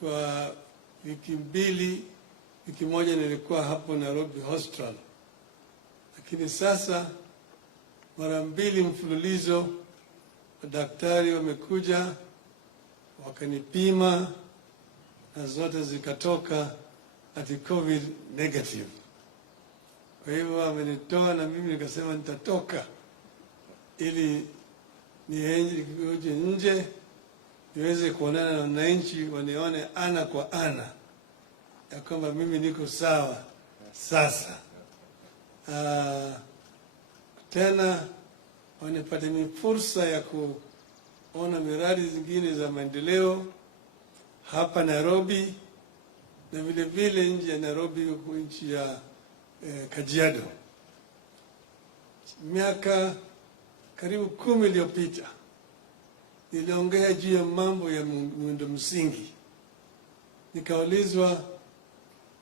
Kwa wiki moja nilikuwa hapo Nairobi Hospital, lakini sasa mara mbili mfululizo madaktari wamekuja wakanipima na zote zikatoka ati COVID negative. Kwa hivyo wamenitoa na mimi nikasema nitatoka ili nije nje niweze kuonana na wananchi wanione ana kwa ana ya kwamba mimi niko sawa sasa. Tena wanipate fursa ya kuona miradi zingine za maendeleo hapa Nairobi na vile vile nje ya Nairobi huko nchi ya Kajiado. Miaka karibu 10 iliyopita niliongea juu ya mambo ya miundo msingi. Nikaulizwa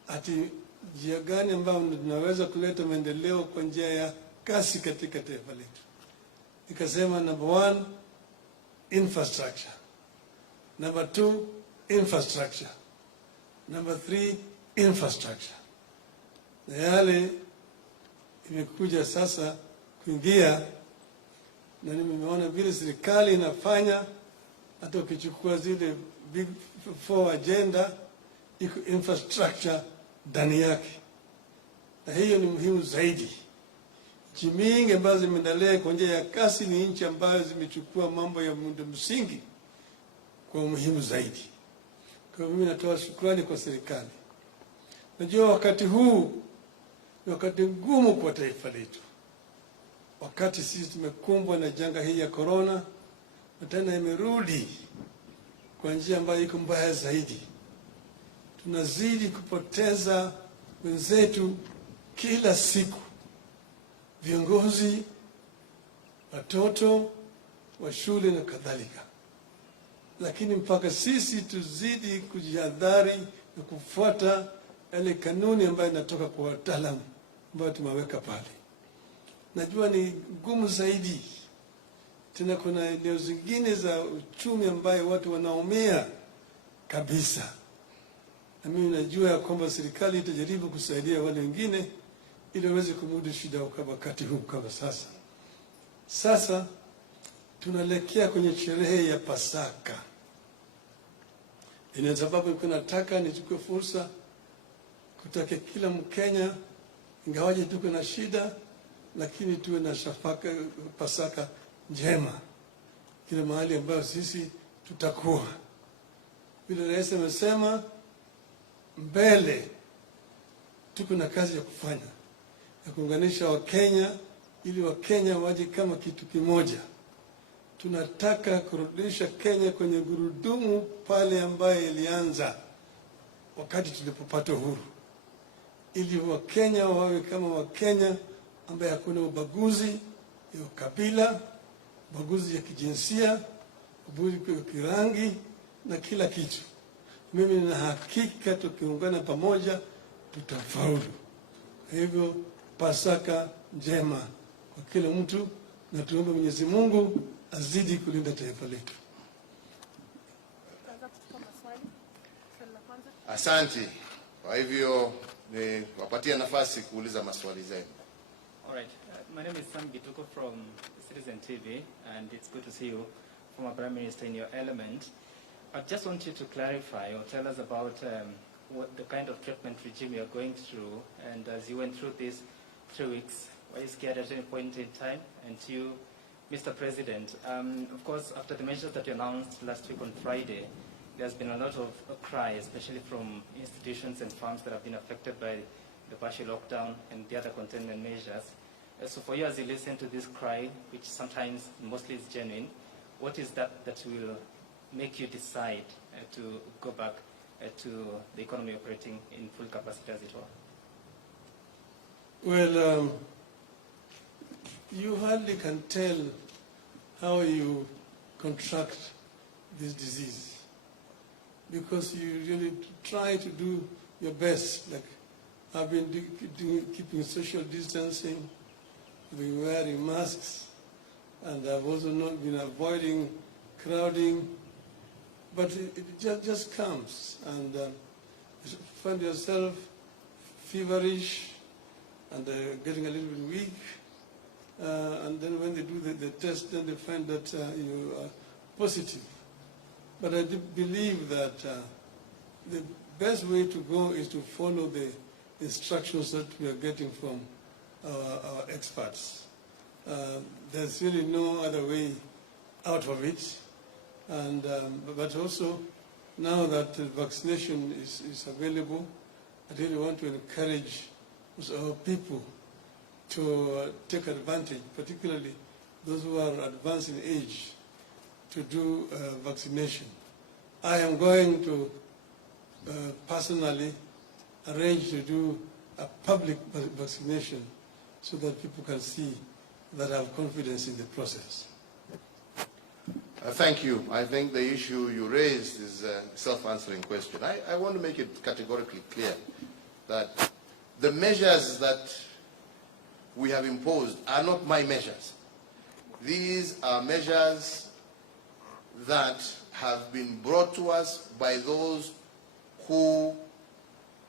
ati njia gani ambayo tunaweza kuleta maendeleo kwa njia ya kasi katika taifa letu. Nikasema number 1, infrastructure. Number 2, infrastructure. Number 3, infrastructure. Na yale imekuja sasa kuingia, na nimeona vile serikali inafanya. Hata ukichukua zile big 4 agenda iko infrastructure ndani yake, na hiyo ni muhimu zaidi. Nchi mingi ambazo zimeendelea kwa njia ya kasi ni nchi ambazo zimechukua mambo ya miundo msingi kwa umuhimu zaidi. Kwa mimi natoa shukrani kwa serikali. Najua wakati huu ni wakati ngumu kwa taifa letu, wakati sisi tumekumbwa na janga hii ya corona, na tena imerudi kwa njia ambayo iko mbaya zaidi. Tunazidi kupoteza wenzetu kila siku, viongozi, watoto wa shule na kadhalika. Lakini mpaka sisi tuzidi kujihadhari na kufuata yale kanuni ambayo inatoka kwa wataalamu ambao tumeweka pale. Najua ni ngumu zaidi. Tena kuna eneo zingine za uchumi ambayo watu wanaumia kabisa. Na mimi najua ya kwamba serikali itajaribu kusaidia wale wengine ili waweze kumudu shida kwa wakati huu kama sasa. Sasa tunaelekea kwenye sherehe ya Pasaka. Ina sababu nataka nichukue fursa kutaka kila Mkenya, ingawaje tuko na shida, lakini tuwe na Pasaka njema kila mahali ambayo sisi tutakuwa. Vile rais amesema, mbele tuko na kazi ya kufanya ya kuunganisha Wakenya ili Wakenya waje kama kitu kimoja. Tunataka kurudisha Kenya kwenye gurudumu pale ambayo ilianza wakati tulipopata uhuru, ili Wakenya wawe kama Wakenya ambaye hakuna ubaguzi ya ukabila, ubaguzi ya kijinsia, ubaguzi ya kirangi na kila kitu. Mimi nina hakika tukiungana pamoja tutafaulu. Hivyo Pasaka njema kwa kila mtu, na tuombe Mwenyezi Mungu azidi kulinda taifa letu. Asante. Kwa hivyo ni wapatia nafasi kuuliza maswali zenu. All right. My name is Sam Gituko from Citizen TV, and it's good to see you, former Prime Minister, in your element. I just want you to clarify or tell us about what the kind of treatment regime you're going through, and as you went through these 3 weeks, were you scared at any point in time? And to you, Mr. President, of course, after the measures that you announced last week on Friday, there's been a lot of cry, especially from institutions and firms that have been affected by the partial lockdown and the other containment measures. So for you, as you listen to this cry, which sometimes mostly is genuine, what is that will make you decide to go back to the economy operating in full capacity, as it were? Well, you hardly can tell how you contract this disease, because you really try to do your best. Like I've been keeping social distancing, been wearing masks, and I've also not been avoiding crowding. but it just comes, and you find yourself feverish and getting a little bit weak, and then when they do the test, then they find that you are positive. But I do believe that the best way to go is to follow the instructions that we are getting from our experts. There's really no other way out of it. And, but also, now that vaccination is available, I really want to encourage our people to take advantage, particularly those who are advanced in age, to do vaccination. I am going to personally arrange to do a public vaccination so that people can see that I have confidence in the process. Thank you. I think the issue you raised is a self-answering question. I want to make it categorically clear that the measures that we have imposed are not my measures. These are measures that have been brought to us by those who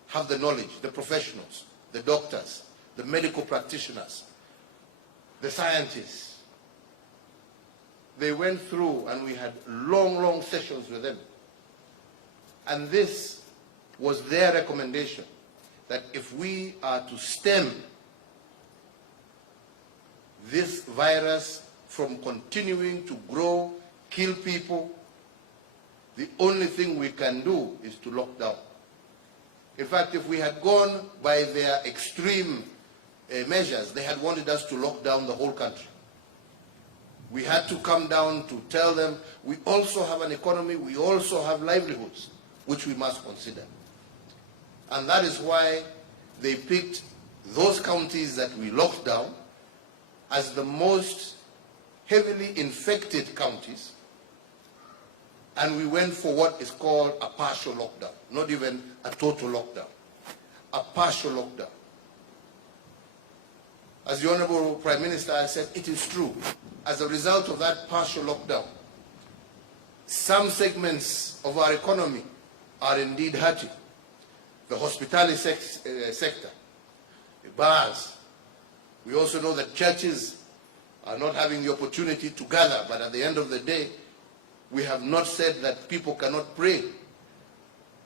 have the knowledge, the professionals, the doctors, the medical practitioners, the scientists. They went through and we had long sessions with them. And this was their recommendation, that if we are to stem this virus from continuing to grow, kill people, the only thing we can do is to lock down. In fact, if we had gone by their extreme measures, they had wanted us to lock down the whole country. We had to come down to tell them we also have an economy, we also have livelihoods, which we must consider. And that is why they picked those counties that we locked down as the most heavily infected counties, and we went for what is called a partial lockdown, not even a total lockdown, a partial lockdown. As the Honorable Prime Minister has said, it is true. As a result of that partial lockdown, some segments of our economy are indeed hurting. The hospitality sector, the bars. We also know that churches are not having the opportunity to gather, but at the end of the day, we have not said that people cannot pray.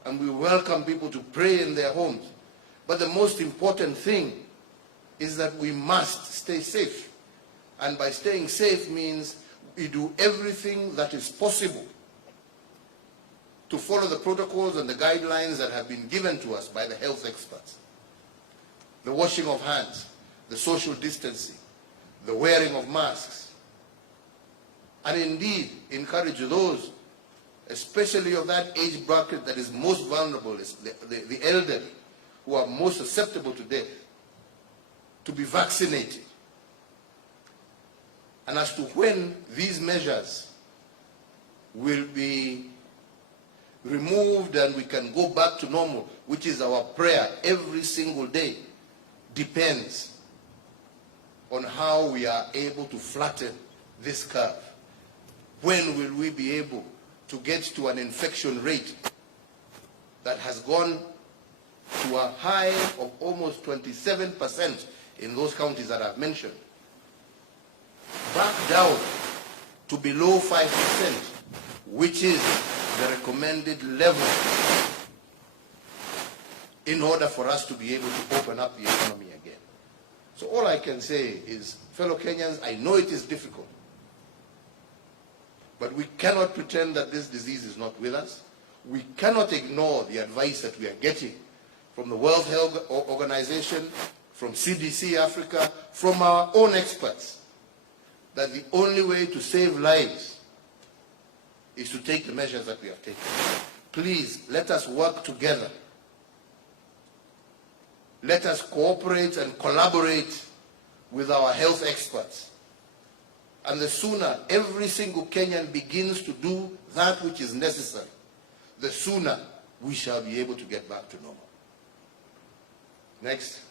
And we welcome people to pray in their homes. But the most important thing is that we must stay safe. And by staying safe means we do everything that is possible to follow the protocols and the guidelines that have been given to us by the health experts. The washing of hands, the social distancing, the wearing of masks, and indeed encourage those, especially of that age bracket that is most vulnerable, is the elderly, who are most susceptible to death, to be vaccinated. And as to when these measures will be removed and we can go back to normal, which is our prayer every single day, depends on how we are able to flatten this curve. When will we be able to get to an infection rate that has gone to a high of almost 27% in those counties that I've mentioned, back down to below 5%, which is the recommended level in order for us to be able to open up the economy again. So all I can say is, fellow Kenyans, I know it is difficult, but we cannot pretend that this disease is not with us. We cannot ignore the advice that we are getting from the World Health Organization, from CDC Africa, from our own experts, that the only way to save lives is to take the measures that we have taken. Please, let us work together. Let us cooperate and collaborate with our health experts. And the sooner every single Kenyan begins to do that which is necessary, the sooner we shall be able to get back to normal. Next.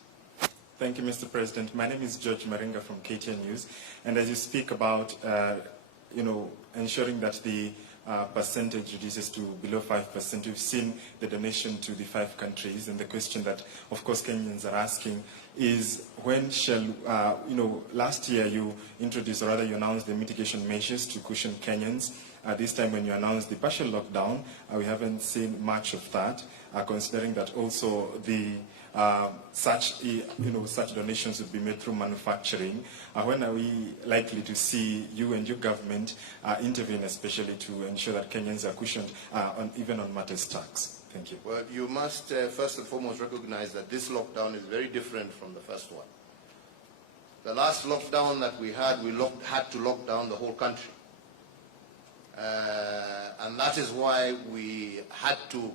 Thank you, Mr. President. My name is George Maringa from KTN News. And as you speak about, ensuring that the percentage reduces to below 5%. We've seen the donation to the 5 countries, and the question that, of course, Kenyans are asking is when shall, last year you introduced, or rather you announced the mitigation measures to cushion Kenyans. This time when you announced the partial lockdown, we haven't seen much of that, considering that also the such donations would be made through manufacturing. When are we likely to see you and your government intervene, especially to ensure that Kenyans are cushioned even on matters tax? Thank you. Well, you must first and foremost recognize that this lockdown is very different from the first one. The last lockdown that we had, had to lock down the whole country. And that is why we had to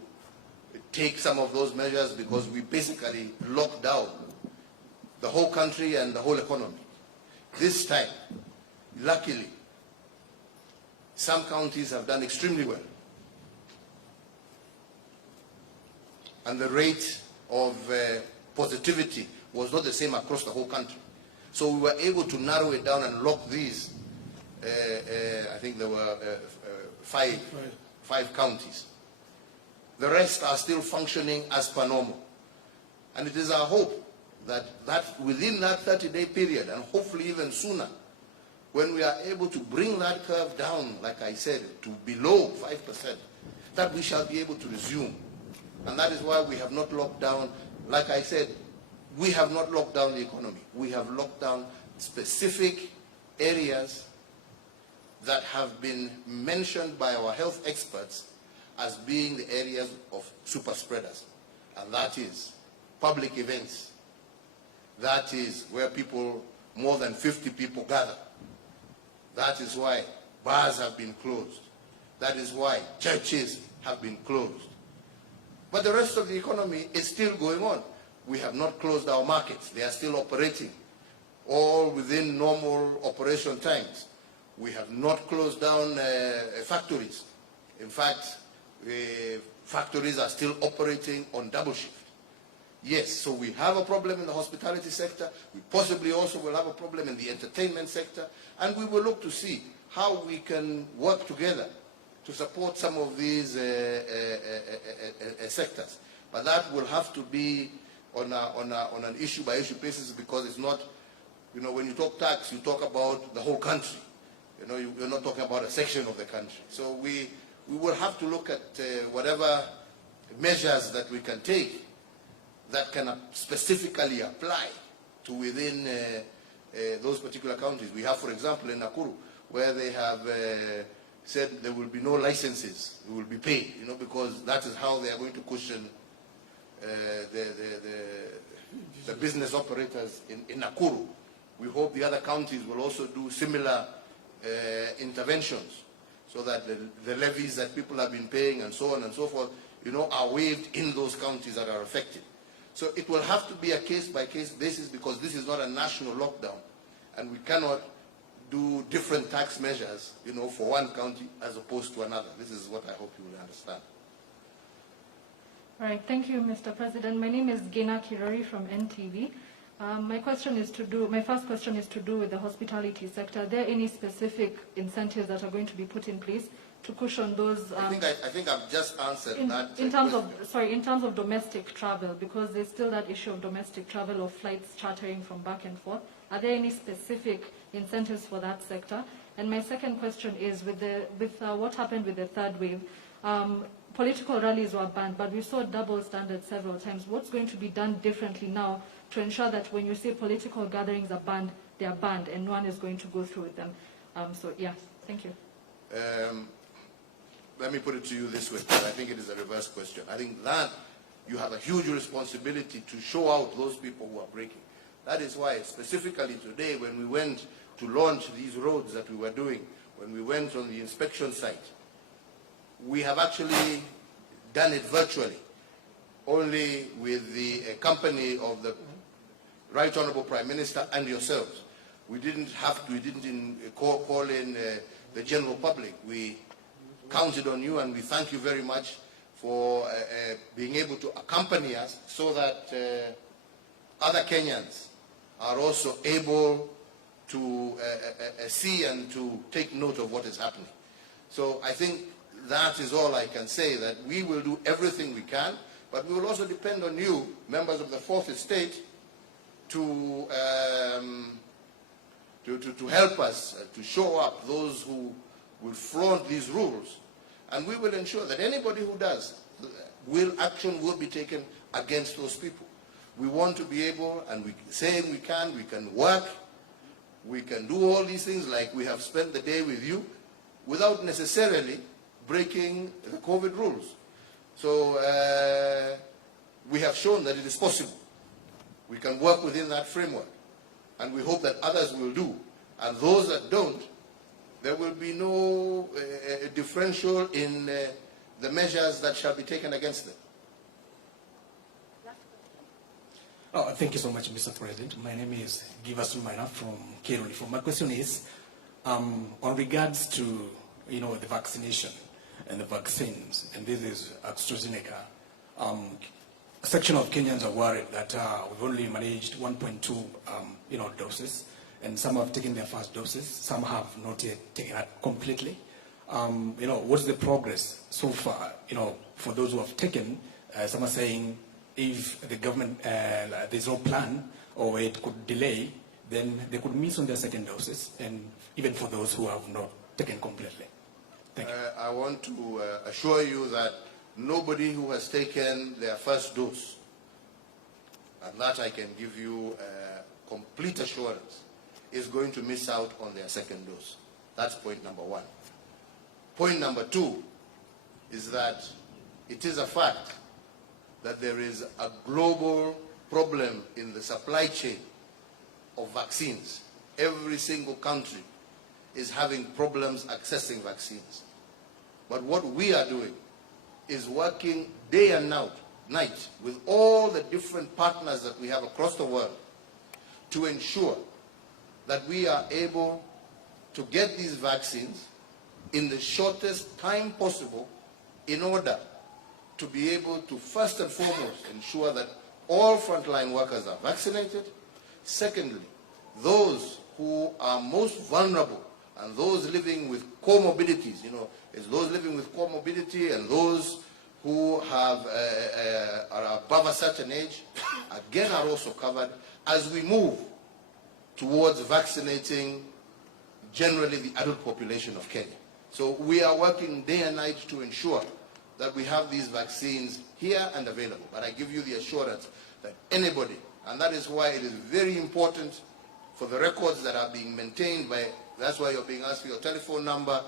take some of those measures, because we basically locked down the whole country and the whole economy. This time, luckily, some counties have done extremely well. And the rate of positivity was not the same across the whole country. So we were able to narrow it down and lock these. I think there were five counties. The rest are still functioning as per normal. And it is our hope that within that 30-day period, and hopefully even sooner, when we are able to bring that curve down, like I said, to below 5%, that we shall be able to resume. And that is why we have not locked down, like I said, we have not locked down the economy. We have locked down specific areas that have been mentioned by our health experts as being the areas of super spreaders. And that is public events. That is where people, more than 50 people gather. That is why bars have been closed. That is why churches have been closed. But the rest of the economy is still going on. We have not closed our markets. They are still operating, all within normal operation times. We have not closed down factories. In fact, factories are still operating on double shift. Yes, so we have a problem in the hospitality sector. We possibly also will have a problem in the entertainment sector. And we will look to see how we can work together to support some of these sectors. But that will have to be on an issue-by-issue basis, because it's not, when you talk tax, you talk about the whole country. You're not talking about a section of the country. So we will have to look at whatever measures that we can take that can specifically apply to within those particular counties. We have, for example, in Nakuru, where they have said there will be no licenses, it will be paid, because that is how they are going to cushion the business operators in Nakuru. We hope the other counties will also do similar interventions, so that the levies that people have been paying and so on and so forth, are waived in those counties that are affected. So it will have to be a case-by-case basis, because this is not a national lockdown, and we cannot do different tax measures, for one county as opposed to another. This is what I hope you will understand. All right, thank you, Mr. President. My name is Gina Kirori from NTV. My first question is to do with the hospitality sector. Are there any specific incentives that are going to be put in place to cushion those? I think I've just answered that. In terms of domestic travel, because there's still that issue of domestic travel or flights chartering from back and forth. Are there any specific incentives for that sector? And my second question is, with what happened with the third wave, political rallies were banned, but we saw double standards several times. What's going to be done differently now to ensure that when you say political gatherings are banned, they are banned and no one is going to go through with them? Thank you. Let me put it to you this way, because I think it is a reverse question. I think that you have a huge responsibility to show out those people who are breaking. That is why, specifically today, when we went to launch these roads that we were doing, when we went on the inspection site, we have actually done it virtually, only with the company of the Right Honorable Prime Minister and yourselves. We didn't call in the general public. We counted on you, and we thank you very much for being able to accompany us, so that other Kenyans are also able to see and to take note of what is happening. So I think that is all I can say, that we will do everything we can, but we will also depend on you, members of the Fourth Estate, to help us, to show up those who will flaunt these rules. And we will ensure that anybody who does, action will be taken against those people. We want to be able, and we can work, we can do all these things like we have spent the day with you, without necessarily breaking the COVID rules. So we have shown that it is possible. We can work within that framework, and we hope that others will do. And those that don't, there will be no differential in the measures that shall be taken against them. Oh, thank you so much, Mr. President. My name is Givas Rumaina from K24. My question is, on regards to, the vaccination and the vaccines, and this is AstraZeneca, a section of Kenyans are worried that we've only managed 1.2, doses, and some have taken their first doses, some have not yet taken it completely. What's the progress so far, for those who have taken? Some are saying, if the government, there's no plan or it could delay, then they could miss on their second doses, and even for those who have not taken completely. Thank you. I want to assure you that nobody who has taken their first dose, and that I can give you complete assurance, is going to miss out on their second dose. That's point number one. Point number two is that it is a fact that there is a global problem in the supply chain of vaccines. Every single country is having problems accessing vaccines. But what we are doing is working day and night with all the different partners that we have across the world to ensure that we are able to get these vaccines in the shortest time possible in order to be able to, first and foremost, ensure that all frontline workers are vaccinated. Secondly, those who are most vulnerable and those living with comorbidities, it's those living with comorbidity and those who have are above a certain age, again are also covered as we move towards vaccinating generally the adult population of Kenya. So we are working day and night to ensure that we have these vaccines here and available. But I give you the assurance that anybody, and that is why it is very important for the records that are being maintained by, that's why you're being asked for your telephone number,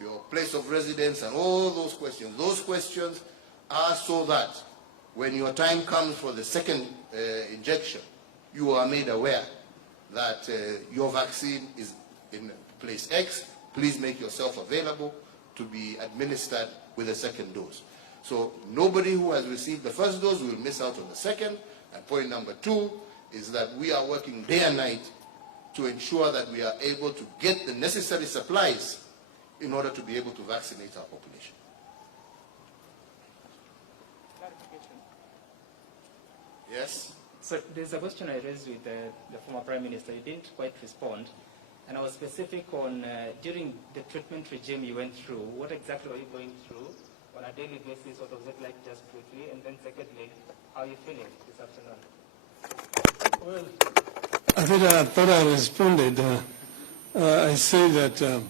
your place of residence, and all those questions. Those questions are so that when your time comes for the second injection, you are made aware that your vaccine is in place X. Please make yourself available to be administered with a second dose. So nobody who has received the first dose will miss out on the second. And point number two is that we are working day and night to ensure that we are able to get the necessary supplies in order to be able to vaccinate our population. Yes? So there's a question I raised with the former Prime Minister. He didn't quite respond. And I was specific on, during the treatment regime you went through, what exactly were you going through on a daily basis? What was it like, just quickly? And then secondly, how are you feeling this afternoon? Well, I thought I responded. I say that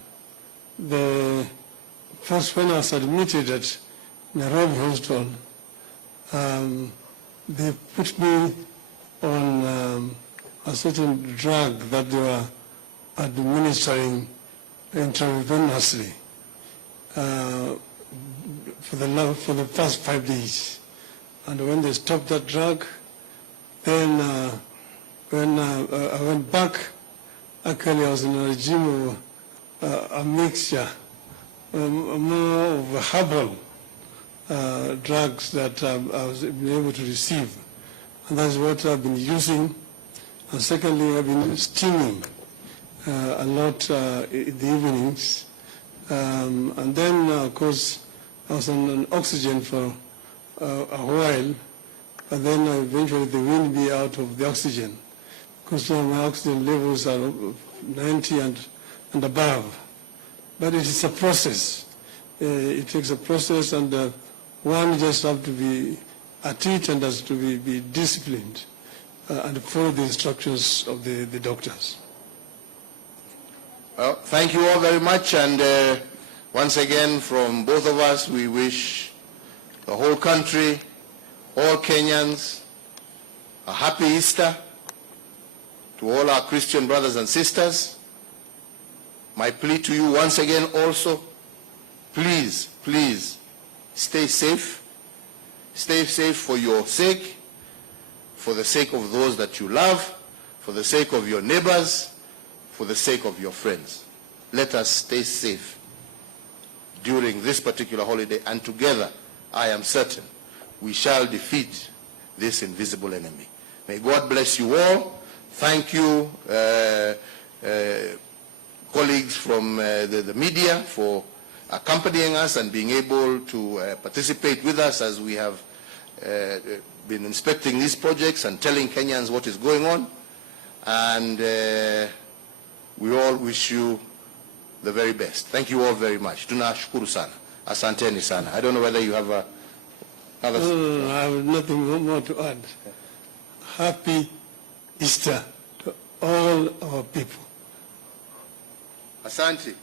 the first when I was admitted at Nairobi Hospital, they put me on a certain drug that they were administering intravenously for the past 5 days. And when they stopped that drug, then when I went back, actually I was in a regime of a mixture, more of herbal drugs that I was able to receive. And that's what I've been using. And secondly, I've been steaming a lot in the evenings. And then, of course, I was on an oxygen for a while, but then eventually they weaned me out of the oxygen, because now my oxygen levels are 90 and above. But it is a process. it takes a process, and one just have to be at it and has to be disciplined and follow the instructions of the doctors. Well, thank you all very much, and once again, from both of us, we wish the whole country, all Kenyans, a happy Easter. To all our Christian brothers and sisters, my plea to you once again also, please, please, stay safe. Stay safe for your sake, for the sake of those that you love, for the sake of your neighbors, for the sake of your friends. Let us stay safe during this particular holiday, and together, I am certain, we shall defeat this invisible enemy. May God bless you all. Thank you, colleagues from the media, for accompanying us and being able to participate with us as we have been inspecting these projects and telling Kenyans what is going on. And we all wish you the very best. Thank you all very much. Tunashukuru sana. Asanteni sana. I don't know whether you have another... No, I have nothing more to add. Happy Easter to all our people. Asante.